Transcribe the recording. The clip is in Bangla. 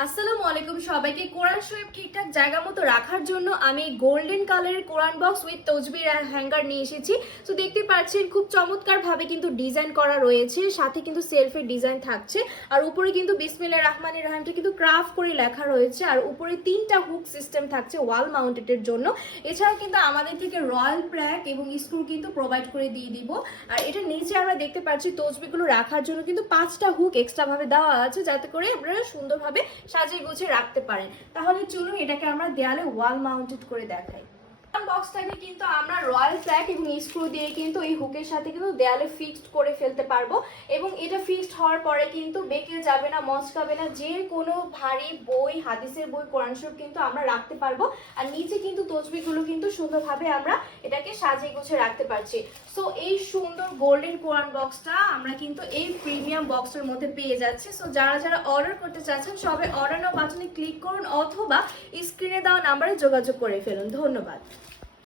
আসসালামু আলাইকুম সবাইকে। কোরআন শরীফ ঠিকঠাক জায়গা মতো রাখার জন্য আমি গোল্ডেন কালারের কোরআন বক্স উইথ তসবির হ্যাঙ্গার নিয়ে এসেছি। তো দেখতে পাচ্ছেন খুব চমৎকার ভাবে কিন্তু ডিজাইন করা রয়েছে, সাথে কিন্তু সেলফের ডিজাইন থাকছে, আর উপরে কিন্তু বিসমিল্লাহির রহমানির রহিমটা কিন্তু ক্রাফট করে লেখা রয়েছে, আর উপরে 3টা হুক সিস্টেম থাকছে ওয়াল মাউন্টেডের জন্য। এছাড়াও কিন্তু আমাদের থেকে রয়্যাল প্র্যাক এবং স্ক্রু কিন্তু প্রোভাইড করে দিয়ে দিব। আর এটা নিচে আমরা দেখতে পাচ্ছি তসবিগুলো রাখার জন্য কিন্তু 5টা হুক এক্সট্রা ভাবে দেওয়া আছে, যাতে করে আপনারা সুন্দরভাবে সাজিয়ে গুছিয়ে রাখতে পারেন। তাহলে চলুন এটাকে আমরা দেয়ালে ওয়াল মাউন্টেড করে দেখাই। বক্সটাকে কিন্তু আমরা রয়্যাল প্ল্যাক এবং স্ক্রু দিয়ে কিন্তু এই হুকের সাথে কিন্তু দেয়ালে ফিক্সড করে ফেলতে পারবো, এবং এটা ফিক্সড হওয়ার পরে কিন্তু বেঁকে যাবে না, মচকাবে না। যে কোনো ভারী বই, হাদিসের বই, কোরআন শরীফ কিন্তু আমরা রাখতে পারবো। আর নিচে কিন্তু তসবিহগুলো কিন্তু সুন্দরভাবে আমরা এটাকে সাজিয়ে গুছিয়ে রাখতে পারছি। সো এই সুন্দর গোল্ডেন কোরআন বক্সটা আমরা কিন্তু এই প্রিমিয়াম বক্সের মধ্যে পেয়ে যাচ্ছি। সো যারা যারা অর্ডার করতে চাচ্ছেন সবাই অর্ডার নাও বাটনে ক্লিক করুন, অথবা স্ক্রিনে দেওয়া নাম্বারে যোগাযোগ করে ফেলুন। ধন্যবাদ।